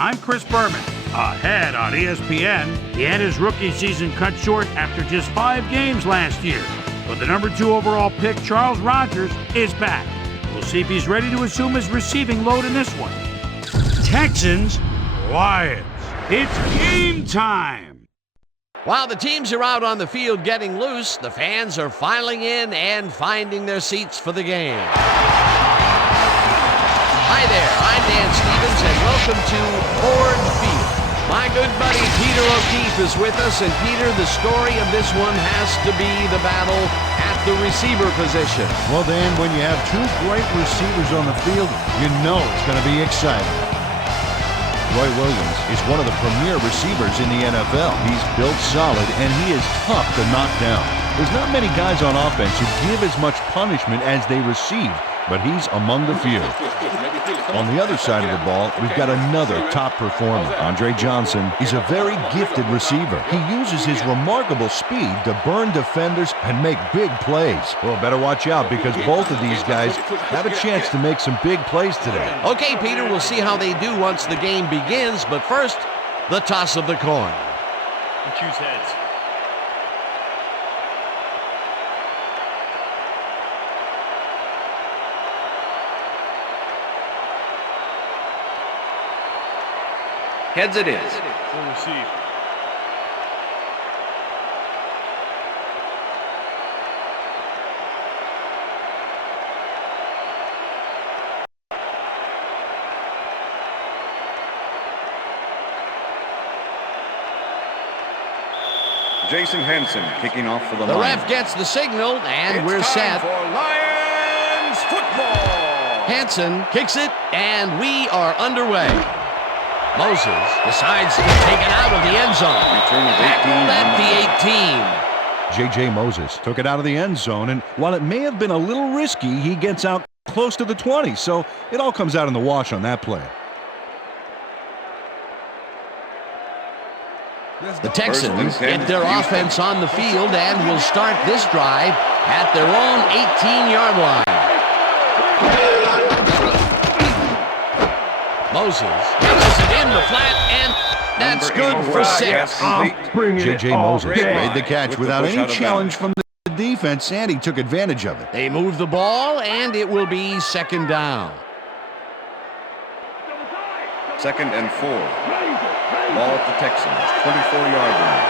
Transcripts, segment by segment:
I'm Chris Berman. Ahead on ESPN, he had his rookie season cut short after just 5 games last year. But the number 2 overall pick, Charles Rogers, is back. We'll see if he's ready to assume his receiving load in this one. Texans, Lions. It's game time. While the teams are out on the field getting loose, the fans are filing in and finding their seats for the game. Hi there, I'm Dan Stevens, and welcome to Ford Field. My good buddy Peter O'Keefe is with us, and Peter, the story of this one has to be the battle at the receiver position. Well, Dan, when you have 2 great receivers on the field, you know it's going to be exciting. Roy Williams is one of the premier receivers in the NFL. He's built solid, and he is tough to knock down. There's not many guys on offense who give as much punishment as they receive, but he's among the few. On the other side of the ball, we've got another top performer. Andre Johnson is a very gifted receiver. He uses his remarkable speed to burn defenders and make big plays. Well, better watch out because both of these guys have a chance to make some big plays today. Okay, Peter, we'll see how they do once the game begins, but first, the toss of the coin. You choose heads. Heads it is. Will receive. Jason Hansen kicking off for the The Lions. ref gets the signal, and It's we're time set. for Lions football. Hansen kicks it, and we are underway. Moses decides to take it out of the end zone. Return of 18 At the 18. J.J. Moses took it out of the end zone, and while it may have been a little risky, he gets out close to the 20, so it all comes out in the wash on that play. The Texans get their offense on the field and will start this drive at their own 18-yard line. Moses gets it in the flat, and that's good for 6. J.J. Moses made the catch without any challenge from the defense, and he took advantage of it. They move the ball, and it will be 2nd down. 2nd and 4. Ball at the Texans, 24-yard line.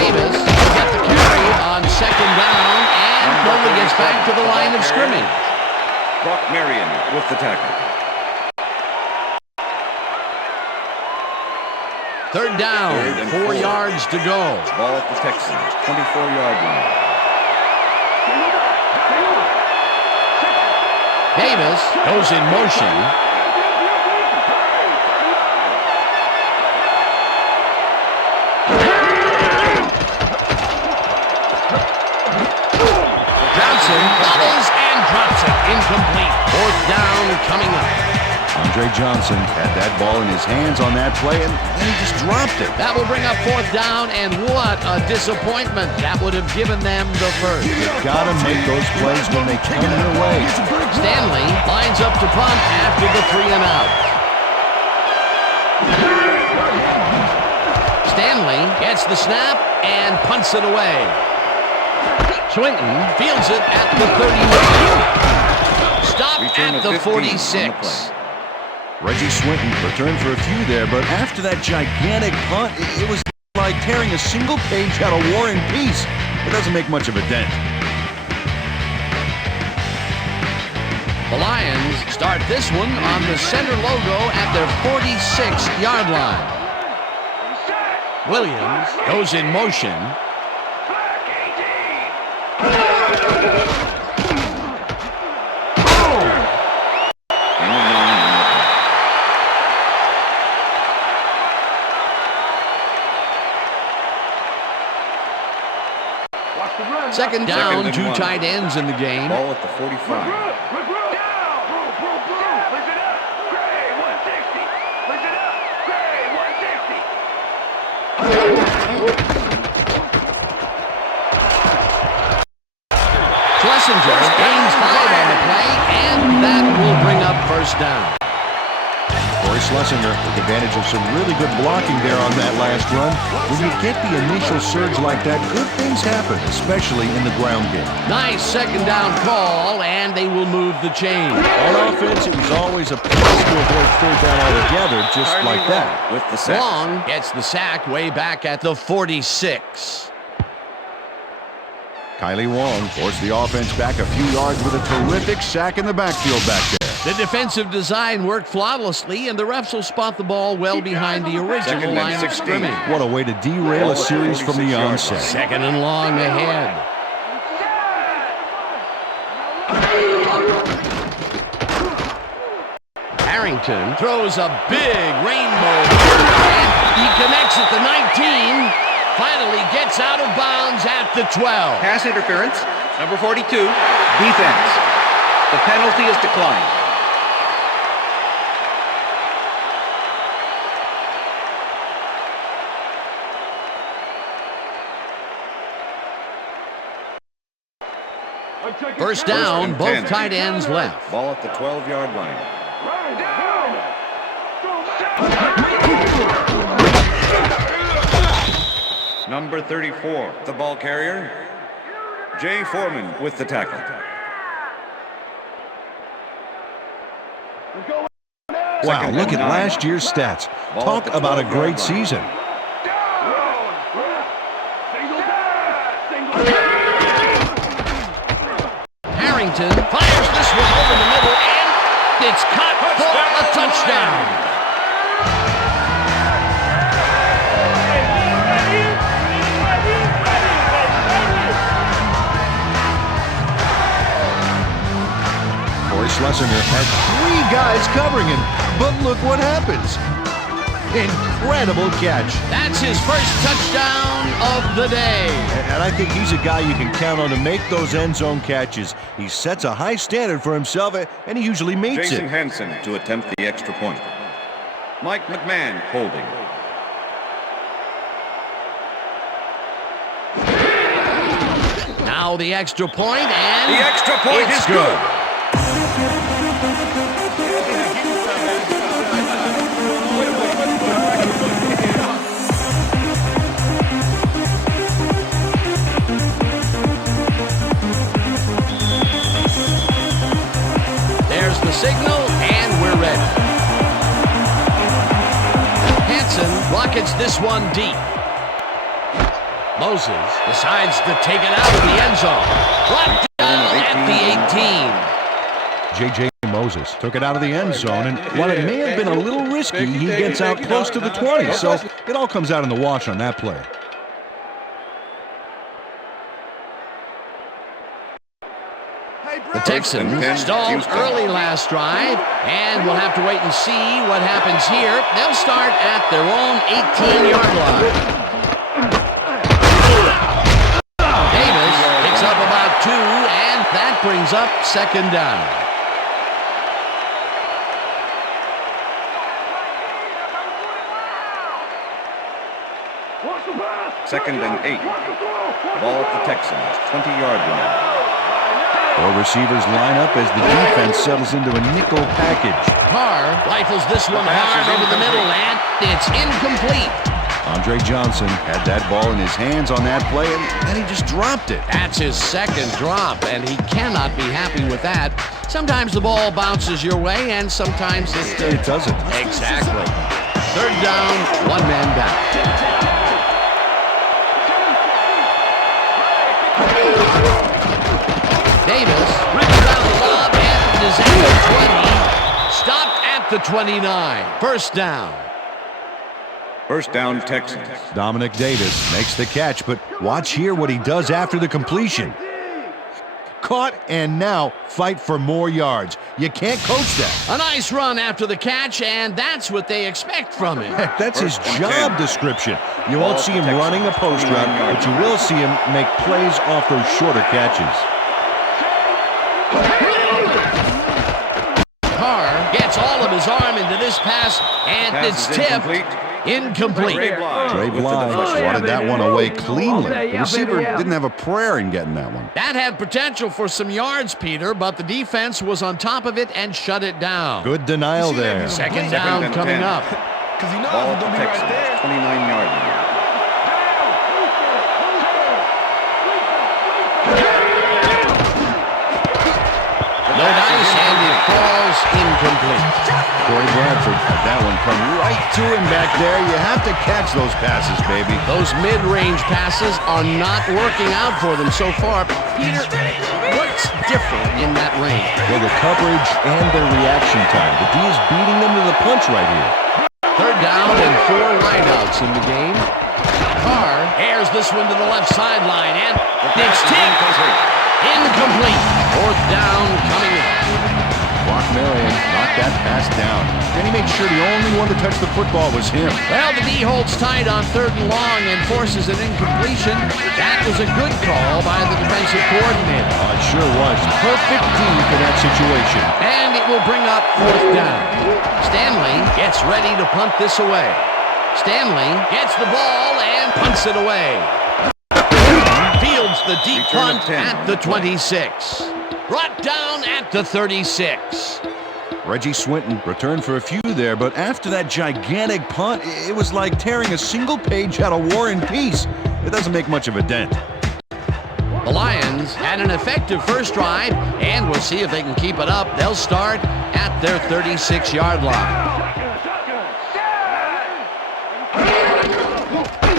Davis got the carry on 2nd down, and only gets back to the line of scrimmage. Brock Marion with the tackle. 3rd down, 4 yards to go. Ball at the Texans, 24-yard line. Davis goes in motion. Johnson doubles and drops it. Incomplete. 4th down coming up. Andre Johnson had that ball in his hands on that play, and then he just dropped it. That will bring up 4th down, and what a disappointment. That would have given them the first. You've got to make those plays when they come your way. Stanley lines up to punt after the 3 and out. Stanley gets the snap and punts it away. Swinton fields it at the 31. Stopped at the 46. Reggie Swinton returned for a few there, but after that gigantic punt, it was like tearing a single page out of War and Peace. It doesn't make much of a dent. The Lions start this one on the center logo at their 46-yard line. Williams goes in motion. Second down, 2 tight ends in the game. Ball at the 45. Schlesinger gains 5 on the play, and that will first down. Corey Schlesinger took advantage of some really good blocking there on that last run. When you get the initial surge like that, good things happen, especially in the ground game. Nice second down call, and they will move the chain. On offense, it was always a plus to avoid third down altogether, just like that. With the sack. Long gets the sack way back at the 46. Kylie Wong forced the offense back a few yards with a terrific sack in the backfield back there. The defensive design worked flawlessly, and the refs will spot the ball well behind the original Second and line of 16. scrimmage. What a way to derail a series from the onset. Second and long ahead. Harrington throws a big rainbow, and he connects at the 19. Finally gets out of bounds at the 12. Pass interference, number 42, defense. The penalty is declined. First down, and both 10. tight ends left. Ball at the 12-yard line. Number 34, the ball carrier. Jay Foreman with the tackle. Wow, look at last year's stats. Talk about a great season. Harrington fires this one over the middle, and it's caught for a touchdown. Corey Schlesinger had 3 guys covering him, but look what happens. Incredible catch. That's his first touchdown of the day. And I think he's a guy you can count on to make those end zone catches. He sets a high standard for himself, and he usually meets Jason it. Hansen to attempt the extra point. Mike McMahon holding. Now the extra point, and The extra point it's is good. There's the signal, and we're ready. Hansen rockets this one deep. Moses decides to take it out of the end zone. Brought down at the 18. J.J. Moses took it out of the end zone, and while it may have been a little risky, he gets out close to the 20, so it all comes out in the wash on that play. The Texans stalled early last drive, and we'll have to wait and see what happens here. They'll start at their own 18-yard line. Davis picks up about 2, and that brings up second down. Second and 8. Ball at the Texans, 20-yard line. 4 receivers line up as the defense settles into a nickel package. Carr rifles this one hard over the middle, and it's incomplete. Andre Johnson had that ball in his hands on that play, and then he just dropped it. That's his second drop, and he cannot be happy with that. Sometimes the ball bounces your way, and sometimes It doesn't. Exactly. Third down, 1 man down. Davis rips down the lob and is at the 20. Stopped at the 29. First down. First down, Texans. Dominic Davis makes the catch, but watch here what he does after the completion. Caught and now fight for more yards. You can't coach that. A nice run after the catch, and that's what they expect from him. Heck, that's his First and job 10. description. You won't see him running a post route, but you will see him make plays off those shorter catches. Carr gets all of his arm into this pass, and Pass it's is tipped. incomplete. Incomplete. Trey Trey Blige wanted that one away cleanly. The receiver didn't have a prayer in getting that one. That had potential for some yards, Peter, but the defense was on top of it and shut it down. Good denial there. Second down and coming 10. up. Ball at the Texans, 29-yard line. No dice, and it falls incomplete. Corey Bradford had that one come right to him back there. You have to catch those passes, baby. Those mid-range passes are not working out for them so far. Peter, what's different in that range? Well, the coverage and their reaction time. The D is beating them to the punch right here. Third down and 4 wideouts in the game. Carr airs this one to the left sideline, and it's tipped. Incomplete. Fourth down coming up. Mark Marion knocked that pass down. Then he made sure the only one to touch the football was him. Well, the D holds tight on 3rd and long and forces an incompletion. That was a good call by the defensive coordinator. Oh, it sure was. Perfect D for that situation. And it will bring up 4th down. Stanley gets ready to punt this away. Stanley gets the ball and punts it away. Fields the deep Return of punt 10. at the 26. Brought down at the 36. Reggie Swinton returned for a few there, but after that gigantic punt, it was like tearing a single page out of War and Peace. It doesn't make much of a dent. The Lions had an effective first drive, and we'll see if they can keep it up. They'll start at their 36-yard line.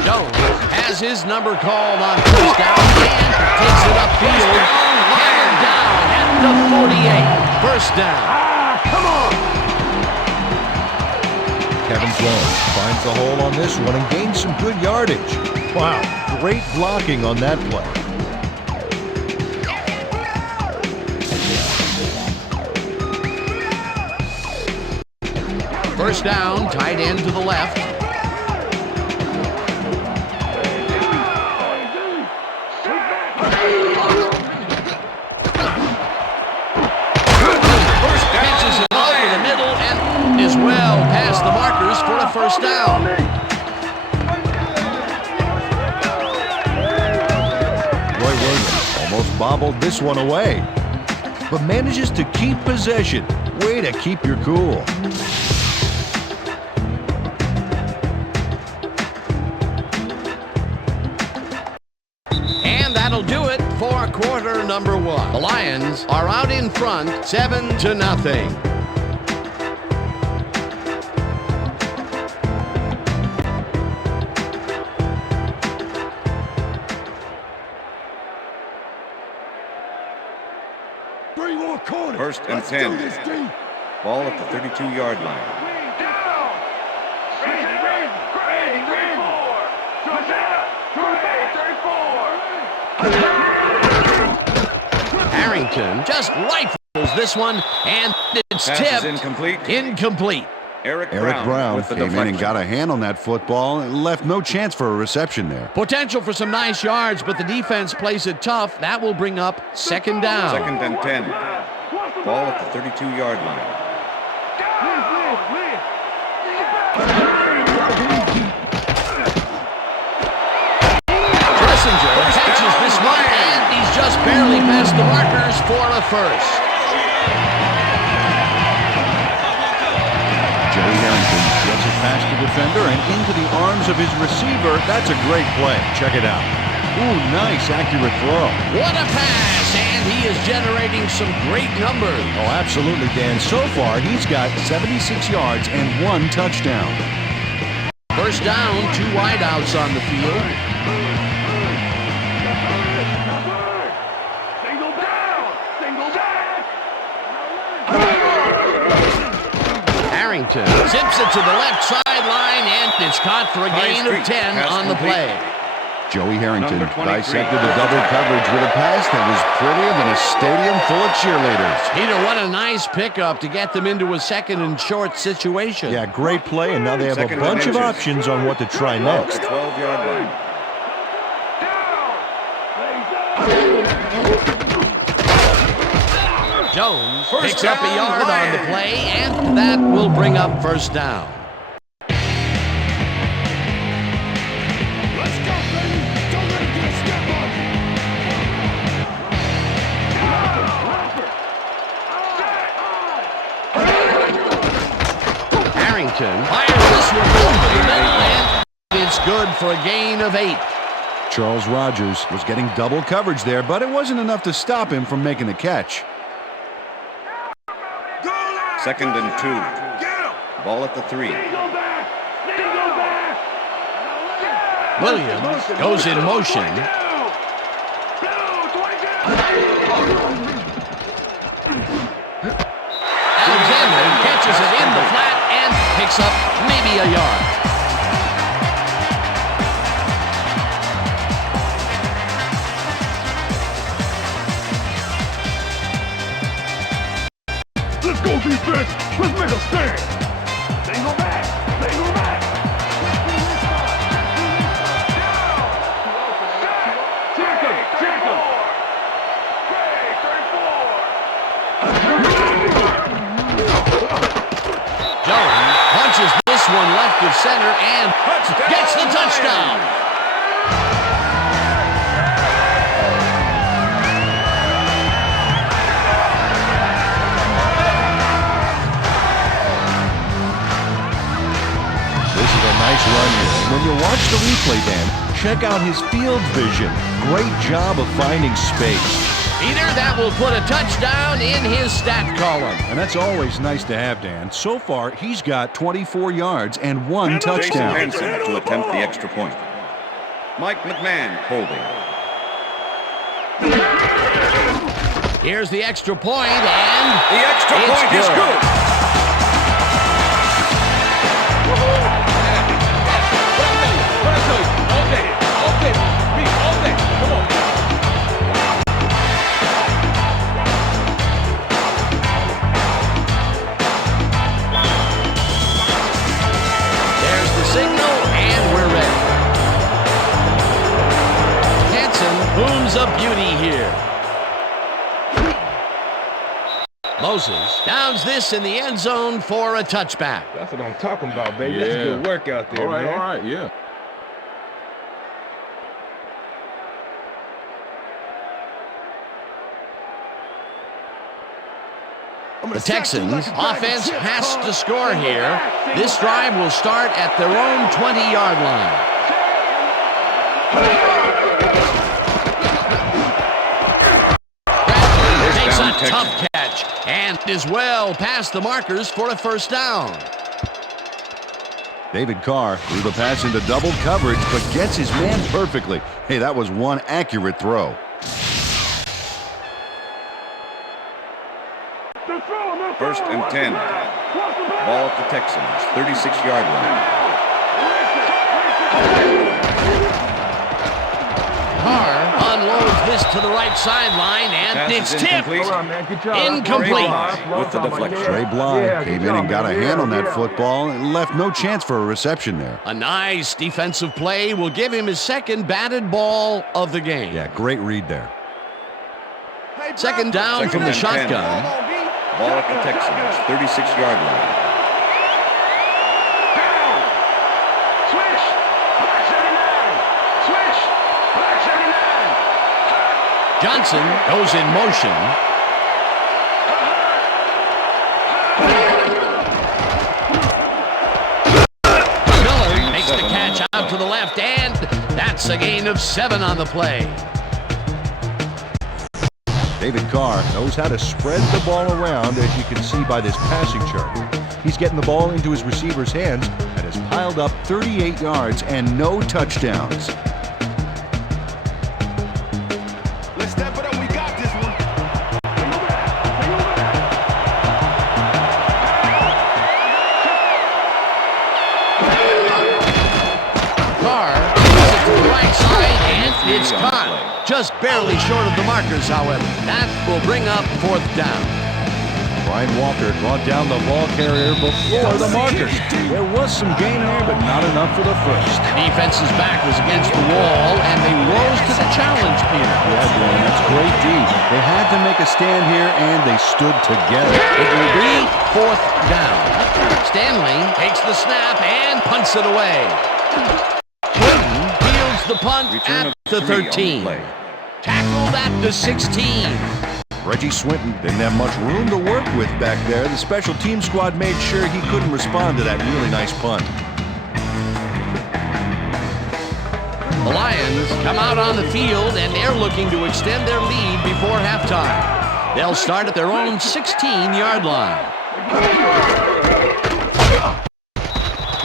Jones has his number called on first down and takes it upfield. Hammered down at the 48. First down. Kevin Jones finds the hole on this one and gains some good yardage. Wow, great blocking on that play. First down, tight end to the left. Pitches it over the middle and is well past the markers for a first down. Roy Williams almost bobbled this one away, but manages to keep possession. Way to keep your cool. And that'll do it for quarter number 1. The Lions are out in front, 7-0. First and 10. Ball at the 32-yard line. Harrington just rifles this one, and it's Pass tipped. is incomplete. Incomplete. Eric Brown with the came in and deflection. got a hand on that football and left no chance for a reception there. Potential for some nice yards, but the defense plays it tough. That will bring up second down. Second and 10. Ball at the 32-yard line. Schlesinger catches this one, and he's just barely past the markers for a first. Joey Harrington gets it past the defender and into the arms of his receiver. That's a great play. Check it out. Ooh, nice, accurate throw. What a pass, and he is generating some great numbers. Oh, absolutely, Dan. So far, he's got 76 yards and 1 touchdown. First down, 2 wideouts on the field. Harrington zips it to the left sideline, and it's caught for a gain of 10 on the play. Joey Harrington Number 23. dissected the double coverage with a pass that was prettier than a stadium full of cheerleaders. Peter, what a nice pickup to get them into a second and short situation. Yeah, great play, and now they have Second a bunch of and options on what to try Ball at next. the 12-yard line. Jones picks up a yard on the play, and that will bring up first down. Harrington fires this one over the middle, and it's good for a gain of 8. Charles Rogers was getting double coverage there, but it wasn't enough to stop him from making the catch. 2nd and 2. Ball at the 3. Williams goes in motion. Alexander catches it in the flat and picks up maybe a yard. Let's go defense! Let's make a stand! They go back! They go back! Check him! Jones punches this one left of center and gets the touchdown. This is a nice run here. When you watch the replay, Dan, check out his field vision. Great job of finding space. Peter, that will put a touchdown in his stat column. And that's always nice to have, Dan. So far, he's got 24 yards and 1 Jason touchdown. Hansen to attempt the extra point. Mike McMahon holding. Here's the extra point, and The extra it's point is good. there's the signal, and we're ready. Hansen booms a beauty here. Moses downs this in the end zone for a touchback. That's what I'm talking about, baby. That's good work out there, man. All right, yeah. The Texans offense has to score here. This drive will start at their own 20-yard line. Bradford takes a tough catch and is well past the markers for a first down. David Carr threw the pass into double coverage, but gets his man perfectly. Hey, that was one accurate throw. First and 10. Ball at the Texans, 36-yard line. Carr unloads this to the right sideline, and Pass it's is tipped. Incomplete. With the deflection. Trey Bly came in and got a hand on that football and left no chance for a reception there. A nice defensive play will give him his second batted ball of the game. Yeah, great read there. Second down Second from the and 10. shotgun. Ball at the Texans, 36-yard line. Johnson goes in motion. Miller makes the catch out to the left, and that's a gain of 7 on the play. David Carr knows how to spread the ball around, as you can see by this passing chart. He's getting the ball into his receiver's hands and has piled up 38 yards and no touchdowns. Let's step it up. We got this one. Carr gets it to the right side, and it's caught. Just barely short of the markers, however. That will bring up 4th down. Brian Walker brought down the ball carrier before the markers. There was some gain there, but not enough for the first. Defense's back was against the wall, and they rose to the challenge, Peter. Yeah, Dwayne, that's great D. They had to make a stand here, and they stood together. It will be 4th down. Stanley takes the snap and punts it away. Clinton fields the punt Return at of the 3 on the 13. play. Tackled at the 16. Reggie Swinton didn't have much room to work with back there. The special team squad made sure he couldn't respond to that really nice punt. The Lions come out on the field, and they're looking to extend their lead before halftime. They'll start at their own 16-yard line.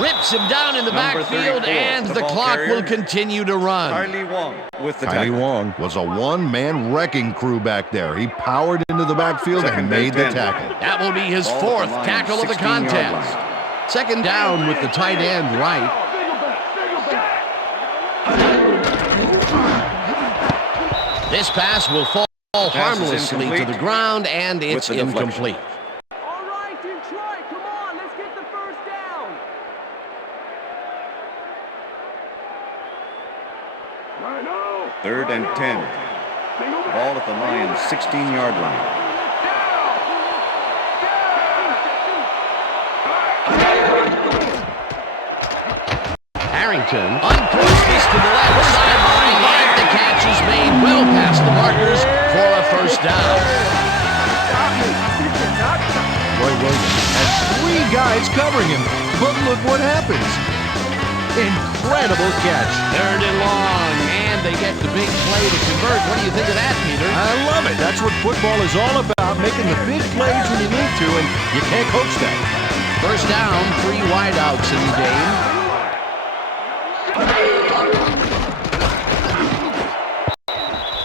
Rips him down in the backfield, and the clock will continue to run. Kylie Wong with the Kylie tackle. Wong was a one-man wrecking crew back there. He powered into the backfield and made the tackle. That will be his Ball at fourth the line, tackle of the 16-yard contest. line. Second down with the tight end right. This pass will fall Pass is harmlessly to incomplete. the ground, and it's With the deflection. incomplete. All right, Detroit, come on, let's get the first down. Third and 10. Ball at the Lions' 16-yard line. Harrington uncourses this to the left sideline, and the catch is made well past the markers for a first down. Roy Williams had 3 guys covering him, but look what happens. Incredible catch. Third and long, and they get the big play to convert. What do you think of that, Peter? I love it. That's what football is all about, making the big plays when you need to, and you can't coach that. First down, 3 wideouts in the game.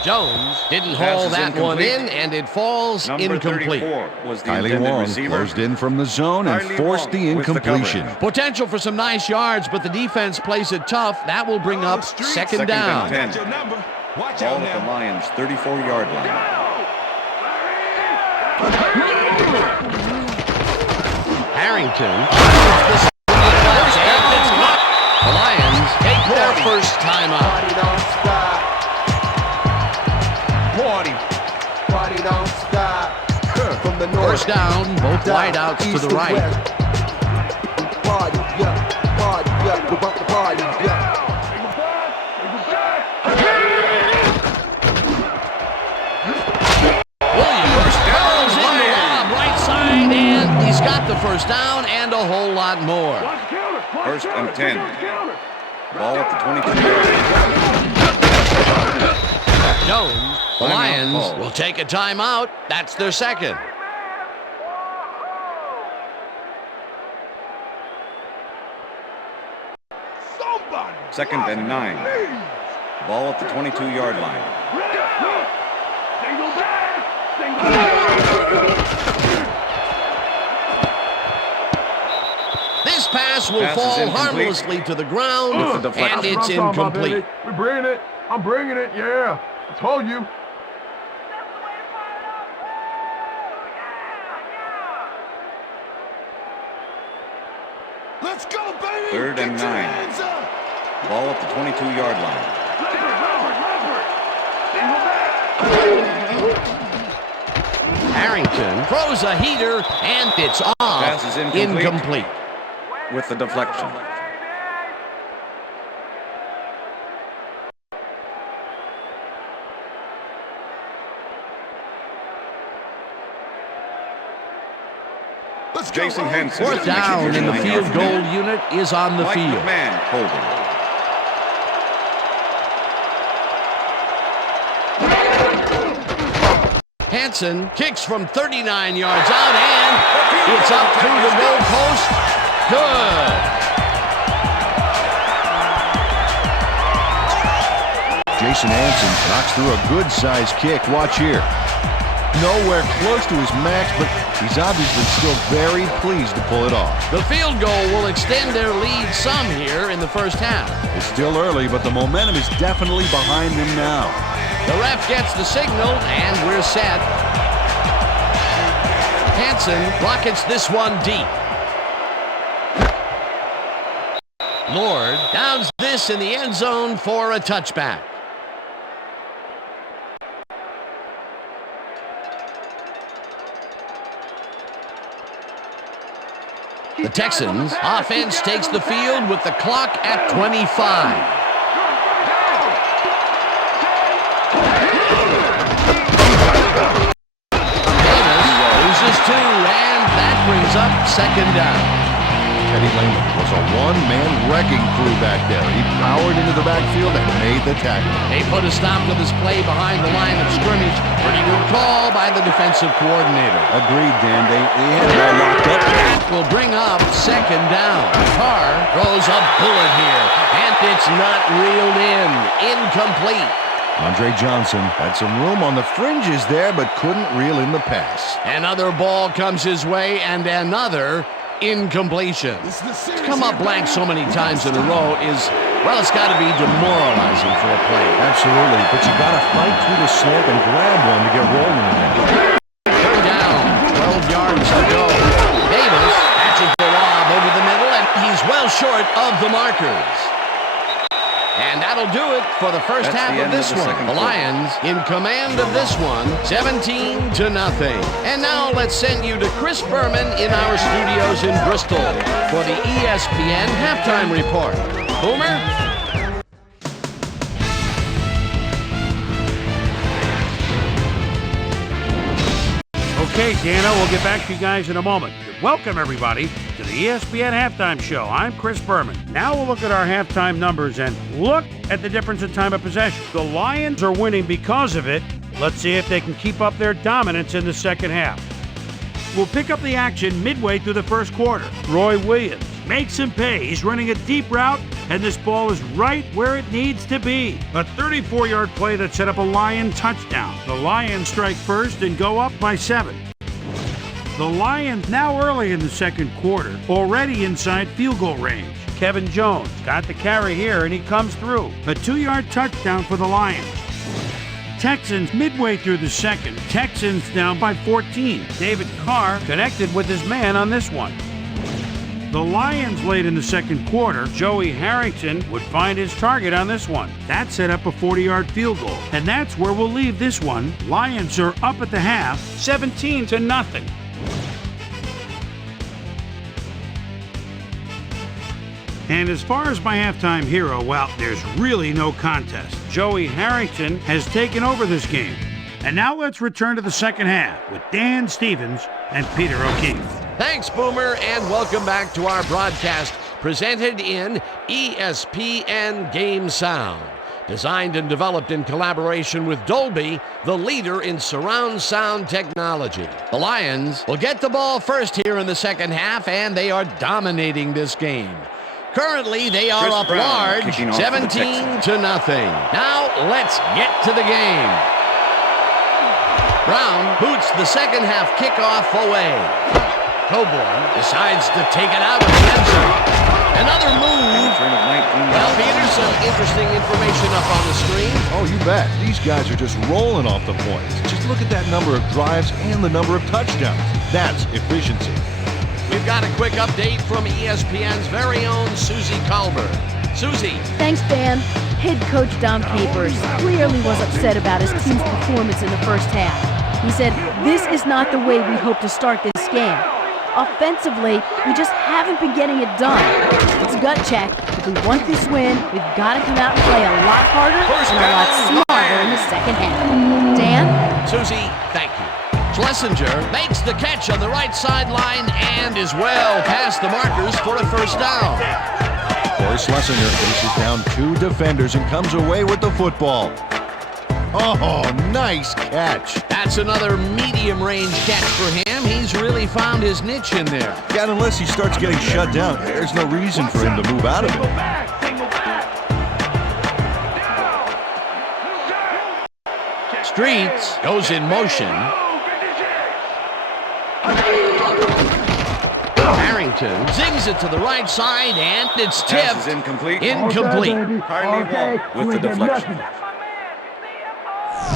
Jones didn't haul that one in, and it falls Number incomplete. 34 was the Kylie intended Wong receiver. closed in from the zone and Kylie forced Wong the with the incompletion. coverage. Potential for some nice yards, but the defense plays it tough. That will bring up second down. and 10. Watch Ball out at the now. Lions' 34-yard line. Harrington. The Lions take their first time out. First down, both wideouts to the right. Williams curls in the lob right side, and he's got the first down and a whole lot more. First and 10. Ball at the 22-yard line. Jones, the Timeout Lions call. will take a timeout. That's their second. Second and 9. Ball at the 22-yard line. This pass will Pass is fall incomplete. harmlessly to the ground, With the deflection. and it's incomplete. We're bringing it. I'm bringing it. Yeah. I told you. Let's go, baby. Third and 9. Ball at the 22-yard line. Harrington throws a heater, and it's off. Pass is incomplete. Incomplete. With the deflection. Jason Henson. Fourth down, and the field goal unit is on the Mike field. McMahon holding. Hansen kicks from 39 yards out, and it's up through the goal post. Good. Jason Hansen knocks through a good-sized kick. Watch here. Nowhere close to his max, but he's obviously still very pleased to pull it off. The field goal will extend their lead some here in the first half. It's still early, but the momentum is definitely behind them now. The ref gets the signal, and we're set. Hansen rockets this one deep. Lord downs this in the end zone for a touchback. The Texans offense takes the field with the clock at 25. up second down. Teddy Lehman was a one-man wrecking crew back there. He powered into the backfield and made the tackle. They put a stop to this play behind the line of scrimmage. Pretty good call by the defensive coordinator. Agreed, Dan. They had it all locked up. That will bring up second down. Carr throws a bullet here, and it's not reeled in. Incomplete. Andre Johnson had some room on the fringes there, but couldn't reel in the pass. Another ball comes his way, and another incompletion. To come up blank so many times in a row is, well, it's got to be demoralizing for a player. Absolutely, but you got to fight through the slope and grab one to get rolling again. Third down, 12 yards to go. Davis catches the lob over the middle, and he's well short of the markers. And that'll do it for the first half of this one. The Lions in command of this one, 17-0. And now let's send you to Chris Berman in our studios in Bristol for the ESPN halftime report. Boomer? Okay, Dana, we'll get back to you guys in a moment. Welcome, everybody, to the ESPN Halftime Show. I'm Chris Berman. Now we'll look at our halftime numbers and look at the difference in time of possession. The Lions are winning because of it. Let's see if they can keep up their dominance in the second half. We'll pick up the action midway through the first quarter. Roy Williams makes him pay. He's running a deep route, and this ball is right where it needs to be. A 34-yard play that set up a Lion touchdown. The Lions strike first and go up by 7. The Lions now early in the second quarter, already inside field goal range. Kevin Jones got the carry here, and he comes through. A 2-yard touchdown for the Lions. Texans midway through the second. Texans down by 14. David Carr connected with his man on this one. The Lions late in the second quarter. Joey Harrington would find his target on this one. That set up a 40-yard field goal. And that's where we'll leave this one. Lions are up at the half, 17-0. And as far as my halftime hero, well, there's really no contest. Joey Harrington has taken over this game. And now let's return to the second half with Dan Stevens and Peter O'Keefe. Thanks, Boomer, and welcome back to our broadcast presented in ESPN Game Sound. Designed and developed in collaboration with Dolby, the leader in surround sound technology. The Lions will get the ball first here in the second half, and they are dominating this game. Currently, they are up large, 17-0. Now, let's get to the game. Brown boots the second half kickoff away. Coburn decides to take it out of the end zone. Another move. Well, Peter, some interesting information up on the screen. Oh, you bet. These guys are just rolling off the points. Just look at that number of drives and the number of touchdowns. That's efficiency. We've got a quick update from ESPN's very own Susie Colbert. Susie. Thanks, Dan. Head coach Dom Capers clearly was upset about his team's performance in the first half. He said, "This is not the way we hope to start this game. Offensively, we just haven't been getting it done. It's a gut check. If we want this win, we've got to come out and play a lot harder and a lot smarter in the second half." Dan? Susie, thank you. Schlesinger makes the catch on the right sideline and is well past the markers for a first down. Corey Schlesinger faces down 2 defenders and comes away with the football. Oh, nice catch. That's another medium-range catch for him. He's really found his niche in there. Yeah, unless he starts getting shut down, there's no reason for him to move out of it. Streets goes in motion. Harrington zings it to the right side, and it's tipped. Pass is incomplete. Incomplete. With the deflection.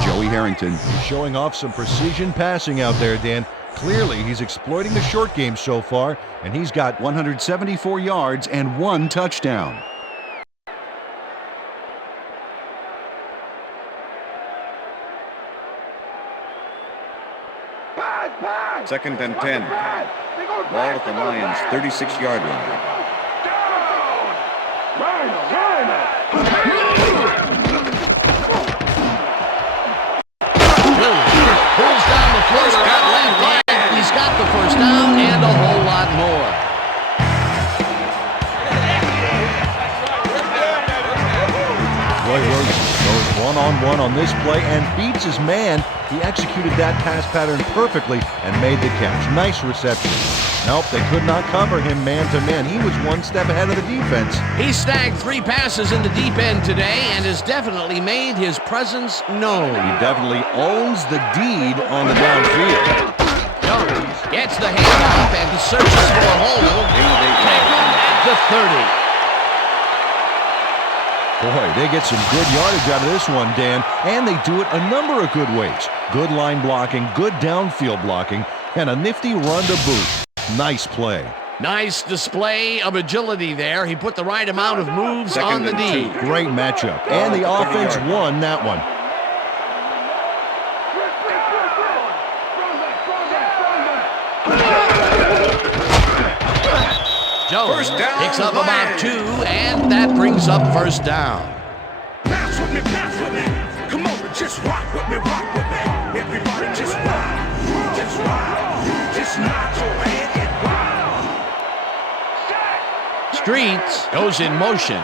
Joey Harrington showing off some precision passing out there, Dan. Clearly, he's exploiting the short game so far, and he's got 174 yards and 1 touchdown. Second and 10. Ball at the Lions' 36-yard line. Pulls down the floater out left, and he's got the first down and a whole lot one-on-one on this play and beats his man. He executed that pass pattern perfectly and made the catch. Nice reception. Nope, they could not cover him man-to-man. He was one step ahead of the defense. He snagged 3 passes in the deep end today and has definitely made his presence known. He definitely owns the deed on the downfield. Jones gets the handoff and searches for a hole. Tackled at the 30. Boy, they get some good yardage out of this one, Dan, and they do it a number of good ways. Good line blocking, good downfield blocking, and a nifty run to boot. Nice play. Nice display of agility there. He put the right amount of moves on the D. Great matchup, and the offense won that one. Jones picks up about 2, and that brings up first down. Bounce with me, come on, just rock with me, everybody just rock, just nod your head and rock. Streets goes in motion.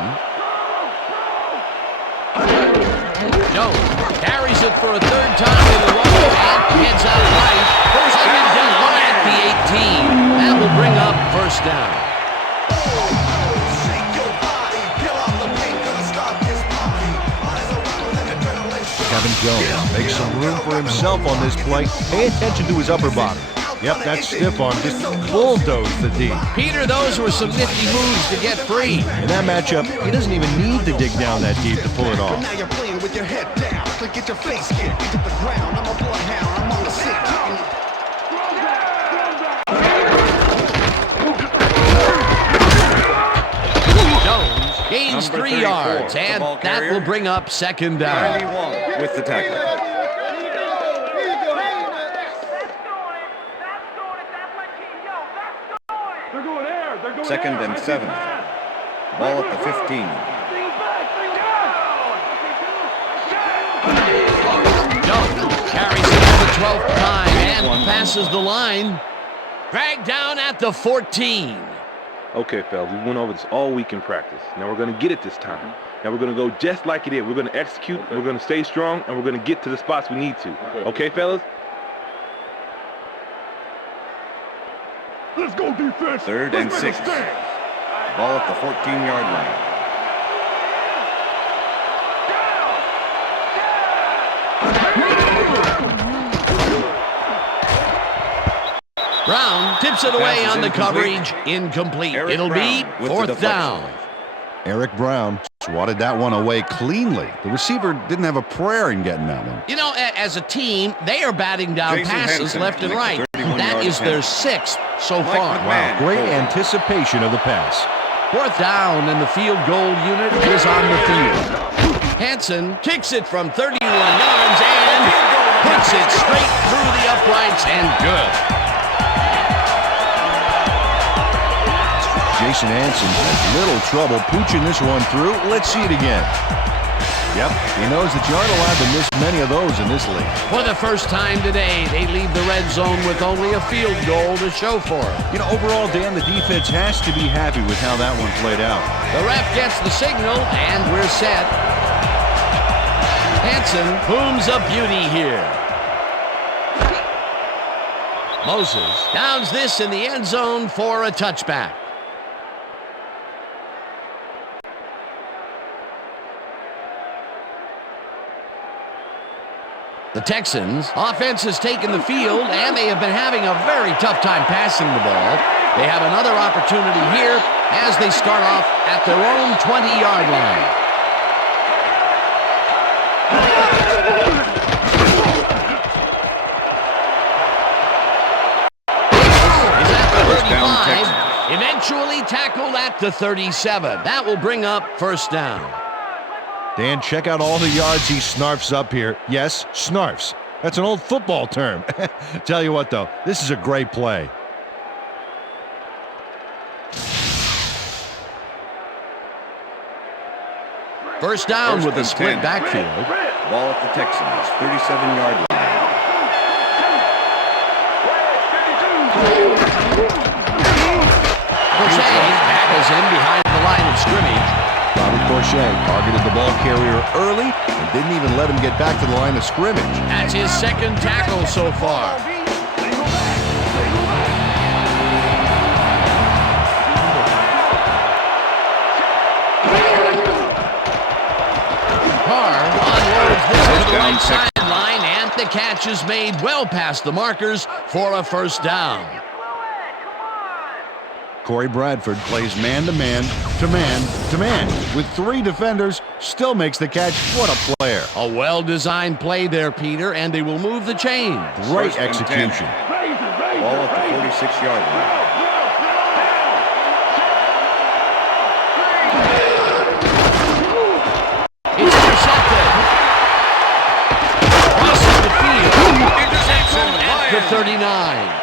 Jones carries it for a 3rd time in a row and heads out right. First down at the 18. That will bring up first down. Kevin Jones makes some room for himself on this play. Pay attention to his upper body. Yep, that stiff arm just bulldozed the D. Peter, those were some nifty moves to get free. In that matchup, he doesn't even need to dig down that deep to pull it off. Now you're playing with your head down. Get your face kicked into the ground. I'm a bloodhound. I'm on the sick. Jones gains 3 yards, and that will bring up second down. 91 with the tackle. Second and 7. Ball at the 15. Jones carries it for the 12th time and passes the line. Dragged down at the 14. Okay, fellas, we went over this all week in practice. Now we're going to get it this time. Now we're going to go just like it is. We're going to execute, we're going to stay strong, and we're going to get to the spots we need to. Okay, fellas? Let's go defense. 3rd and 6. Ball at the 14-yard line. Brown tips it away on the coverage. Incomplete. It'll be 4th down. Eric Brown swatted that one away cleanly. The receiver didn't have a prayer in getting that one. You know, as a team, they are batting down passes left and right. That is their 6th so far. Wow, great anticipation of the pass. 4th down, and the field goal unit is on the field. Hansen kicks it from 31 yards and puts it straight through the uprights and good. Jason Hansen has little trouble pooching this one through. Let's see it again. Yep, he knows that you aren't allowed to miss many of those in this league. For the first time today, they leave the red zone with only a field goal to show for it. You know, overall, Dan, the defense has to be happy with how that one played out. The ref gets the signal, and we're set. Hansen booms a beauty here. Moses downs this in the end zone for a touchback. The Texans' offense has taken the field, and they have been having a very tough time passing the ball. They have another opportunity here as they start off at their own 20-yard line. Is at the 35, eventually tackled at the 37. That will bring up first down. Dan, check out all the yards he snarfs up here. Yes, snarfs. That's an old football term. Tell you what, though, this is a great play. First down with a split backfield. Ball at the Texans, 37-yard line. Jose tackles him behind the line of scrimmage. Boucher targeted the ball carrier early and didn't even let him get back to the line of scrimmage. That's his second tackle so far. Carr unloads this to the right sideline, and the catch is made well past the markers for a first down. Corey Bradford plays man-to-man, to man, to man. With 3 defenders, still makes the catch. What a player. A well-designed play there, Peter, and they will move the chain. Great execution. Ball at the 46-yard line. It's intercepted. Crossing the field. Interception at the 39.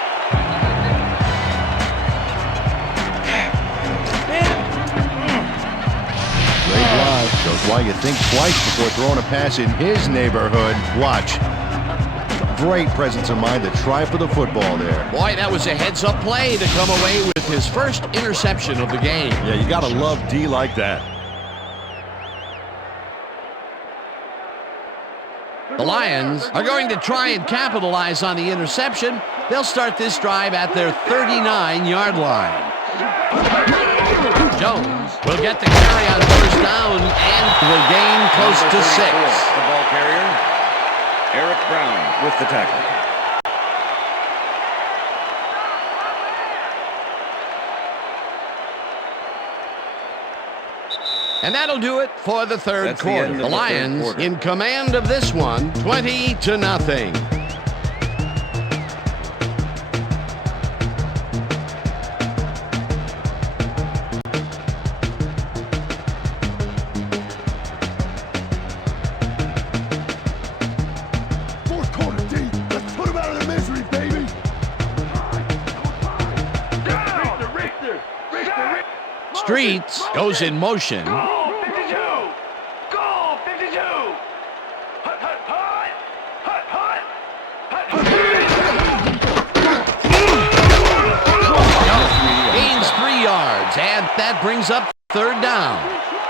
Great drive. Shows why you think twice before throwing a pass in his neighborhood. Watch. Great presence of mind to try for the football there. Boy, that was a heads-up play to come away with his first interception of the game. Yeah, you gotta love D like that. The Lions are going to try and capitalize on the interception. They'll start this drive at their 39-yard line. Jones will get the carry on first down and will gain close to 6. The ball carrier, Eric Brown with the tackle. And that'll do it for the third quarter. The Lions in command of this one, 20-0. Fourth quarter, D. Let's put him out of their misery, baby. Streets goes in motion. Goal 52! Goal 52! Hut, hut, hut! Hut, hut! Hut, hut! Gains 3 yards, and that brings up third down.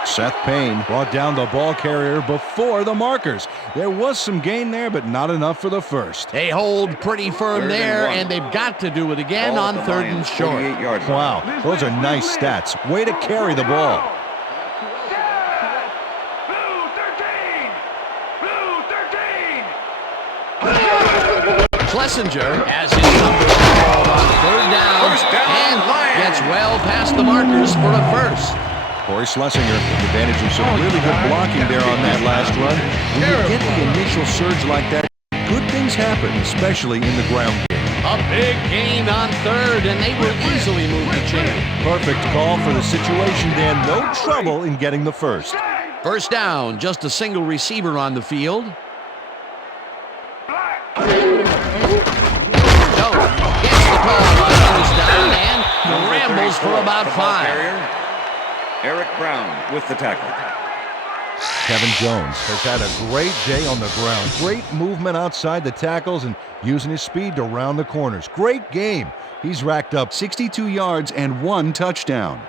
Seth Payne brought down the ball carrier before the markers. There was some gain there, but not enough for the first. They hold pretty firm there, and they've got to do it again on third and short. Wow, those are nice stats. Way to carry the ball. Blue 13! Blue 13! Schlesinger has his number called on third down, and gets well past the markers for a first. Corey Schlesinger took advantage of some really good blocking there on that last run. When you get the initial surge like that, good things happen, especially in the ground game. A big gain on third, and they will easily move the chain. Perfect call for the situation, Dan. No trouble in getting the first. First down, just a single receiver on the field. Jones gets the call on first down and rambles for about 5. Eric Brown with the tackle. Kevin Jones has had a great day on the ground. Great movement outside the tackles and using his speed to round the corners. Great game. He's racked up 62 yards and 1 touchdown.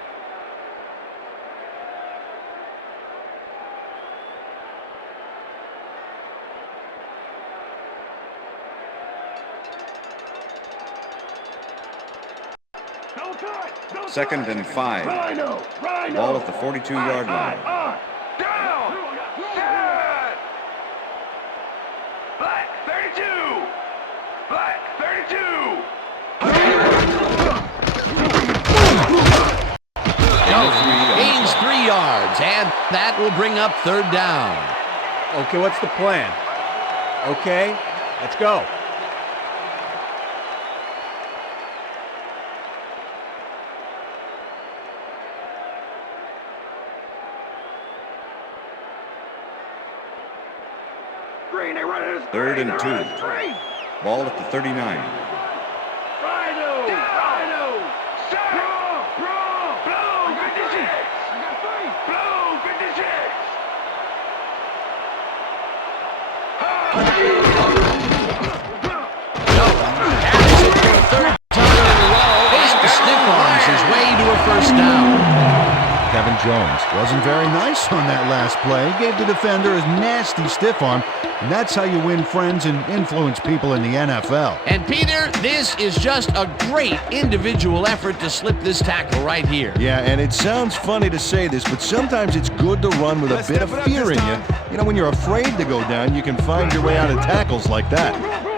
Second and 5. Ball at the 42-yard line. Down! Set! Black 32! Black 32! Gains 3 yards, and that will bring up third down. Okay, what's the plan? Okay, let's go. Third and 2. Ball at the 39. Rhino! Blue 56! Blue 56! Carries it for a third time in a row, and stiff arms his way to a first down. Kevin Jones wasn't very nice on that last play. He gave the defender a nasty stiff arm, and that's how you win friends and influence people in the NFL. And Peter, this is just a great individual effort to slip this tackle right here. Yeah, and it sounds funny to say this, but sometimes it's good to run with a bit of fear in you. You know, when you're afraid to go down, you can find your way out of tackles like that.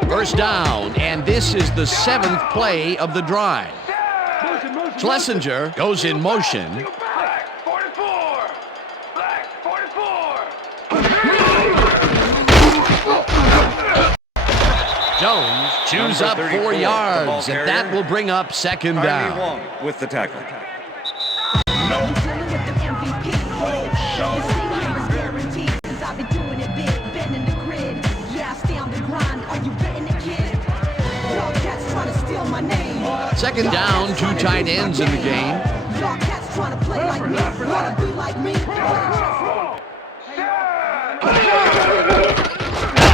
First down, and this is the 7th play of the drive. Schlesinger goes in motion. Black 44! Black 44! Jones chews up 4 yards, and that will bring up second down. Wong with the tackle. Second down, 2 tight ends in the game.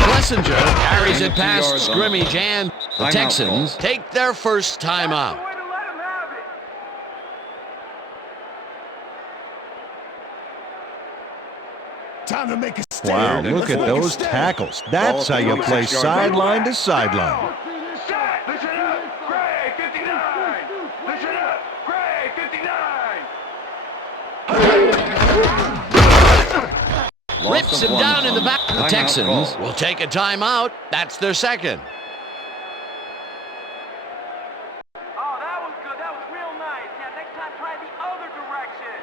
Schlesinger carries it past scrimmage, and the Texans take their first timeout. Time to make a stand. Wow, look at those tackles. That's how you play sideline to sideline. Listen up, Gray 59. Listen up, Gray 59. Rips him down in the back. The Texans will take a timeout. That's their second. Oh, that was good. That was real nice. Yeah, next time try the other direction.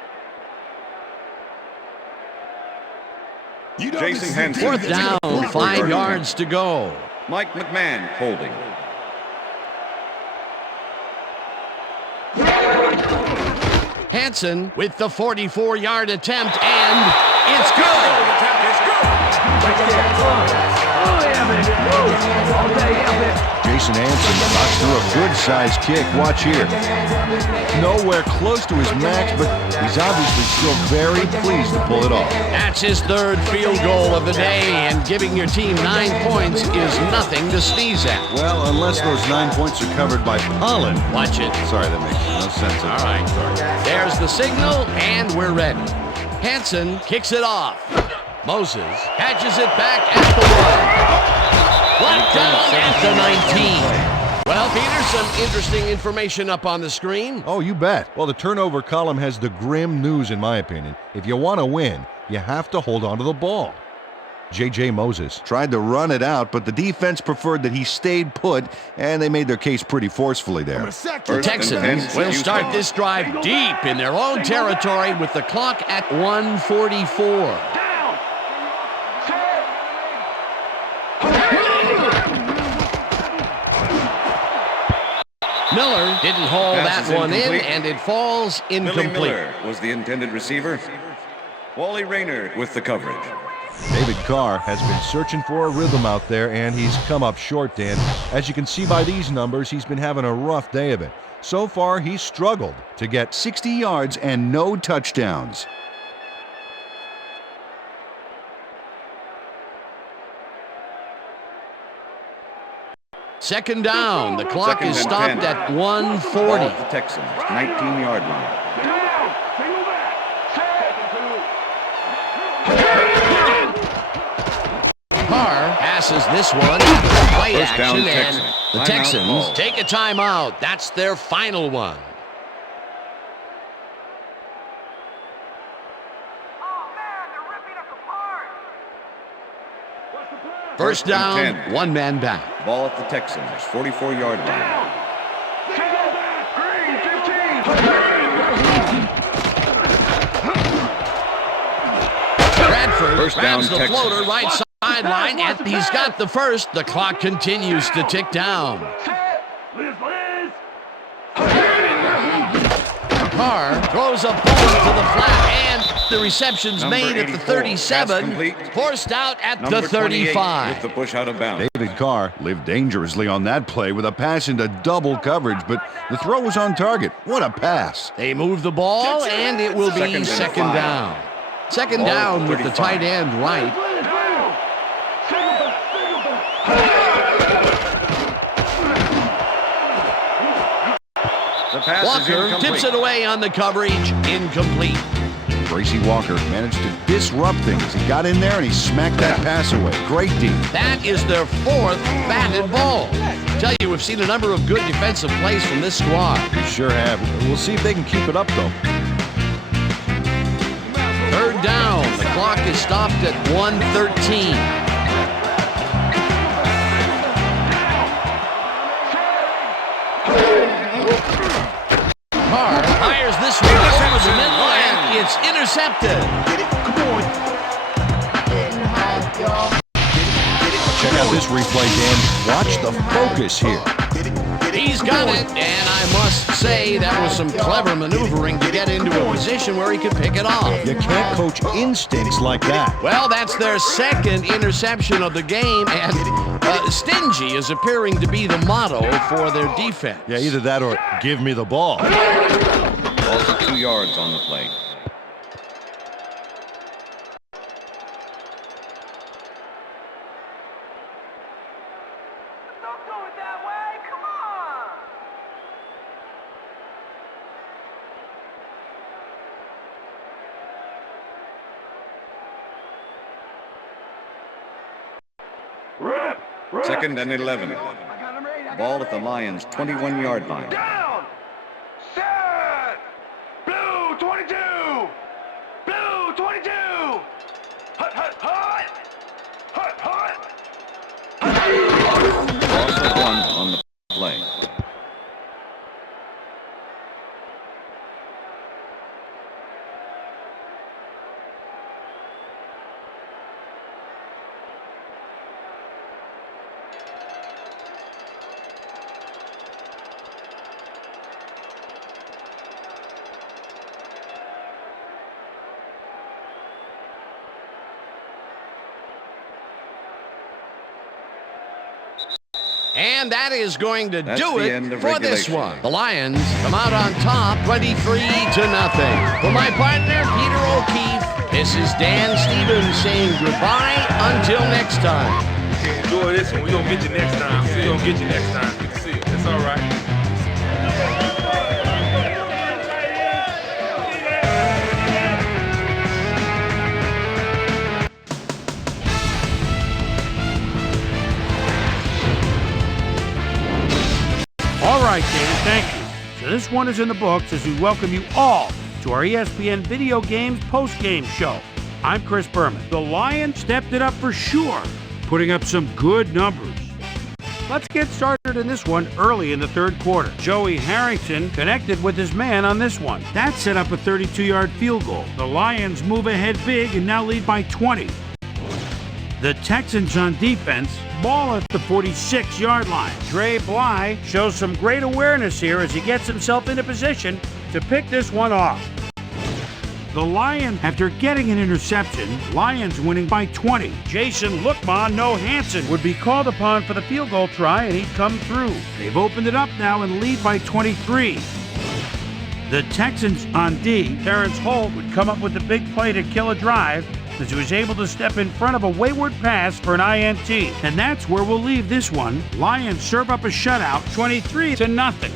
Jason Hansen. 4th down, 5 yards to go. Mike McMahon holding. Hansen with the 44-yard attempt, and it's good. Jason Hansen knocks through a good-sized kick. Watch here. Nowhere close to his max, but he's obviously still very pleased to pull it off. That's his 3rd field goal of the day, and giving your team 9 points is nothing to sneeze at. Well, unless those 9 points are covered by pollen. Watch it. Sorry, that makes no sense. All right. There's the signal, and we're ready. Hansen kicks it off. Moses catches it back at the 1. Blocked down at the 19. Well, Peter, some interesting information up on the screen. Oh, you bet. Well, the turnover column has the grim news, in my opinion. If you want to win, you have to hold on to the ball. J.J. Moses tried to run it out, but the defense preferred that he stayed put, and they made their case pretty forcefully there. The Texans will start this drive deep in their own territory with the clock at 1:44. Miller didn't haul that one in, and it falls incomplete. Miller was the intended receiver. Wally Rayner with the coverage. David Carr has been searching for a rhythm out there, and he's come up short, Dan. As you can see by these numbers, he's been having a rough day of it. So far, he's struggled to get 60 yards and no touchdowns. Second down. The clock is stopped at 1:40. The Texans, 19-yard line. Carr passes this one after play action, and the Texans take a timeout. That's their final one. First down, 1 man back. Ball at the Texans, 44-yard line. Bradford grabs the floater right sideline, and he's got the first. The clock continues to tick down. Carr throws a ball to the flat, and the reception's made at the 37, forced out at the 35. With the push out of bounds. David Carr lived dangerously on that play with a pass into double coverage, but the throw was on target. What a pass. They move the ball, and it will be second down. Second down with the tight end right. Walker tips it away on the coverage. Incomplete. Tracy Walker managed to disrupt things. He got in there and he smacked that pass away. Great D. That is their fourth batted ball. Tell you, we've seen a number of good defensive plays from this squad. We sure have. We'll see if they can keep it up, though. Third down. The clock is stopped at 1:13. Carr fires this one over the middle, and it's intercepted. Check out this replay, Dan. Watch the focus here. He's got it, and I must say that was some clever maneuvering to get into a position where he could pick it off. You can't coach instincts like that. Well, that's their second interception of the game, and stingy is appearing to be the motto for their defense. Yeah, either that or give me the ball. Also 2 yards on the play. Don't do it that way. Come on. Second and 11. Ball at the Lions' 21-yard line. Down! Set! Blue 22! Blue 22! Hut, hut, hut! Hut, hut! Loss of 1 on the play. And that is going to do it for regulation. this one. The Lions come out on top, 23-0. For my partner, Peter O'Keefe, this is Dan Stevens saying goodbye until next time. Enjoy this one. We're going to get you next time. We're going to get you next time. Good to see you. That's all right. All right, Dave, thank you. So this one is in the books as we welcome you all to our ESPN Video Games post-game show. I'm Chris Berman. The Lions stepped it up for sure, putting up some good numbers. Let's get started in this one early in the third quarter. Joey Harrington connected with his man on this one. That set up a 32-yard field goal. The Lions move ahead big and now lead by 20. The Texans on defense ball at the 46-yard line. Dre Bly shows some great awareness here as he gets himself into position to pick this one off. The Lions, after getting an interception, Lions winning by 20. Jason Lookman, no Hansen, would be called upon for the field goal try, and he'd come through. They've opened it up now and lead by 23. The Texans on D, Terrence Holt would come up with the big play to kill a drive as he was able to step in front of a wayward pass for an INT. And that's where we'll leave this one. Lions serve up a shutout, 23-0.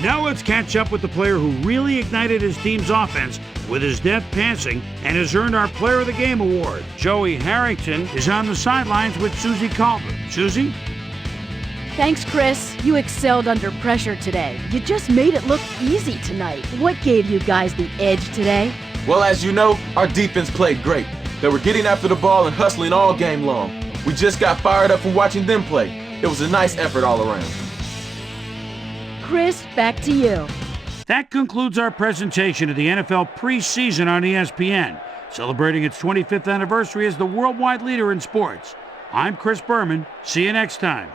Now let's catch up with the player who really ignited his team's offense with his deft passing and has earned our Player of the Game award. Joey Harrington is on the sidelines with Susie Calvert. Susie? Thanks, Chris. You excelled under pressure today. You just made it look easy tonight. What gave you guys the edge today? Well, as you know, our defense played great. They were getting after the ball and hustling all game long. We just got fired up from watching them play. It was a nice effort all around. Chris, back to you. That concludes our presentation of the NFL preseason on ESPN, celebrating its 25th anniversary as the worldwide leader in sports. I'm Chris Berman. See you next time.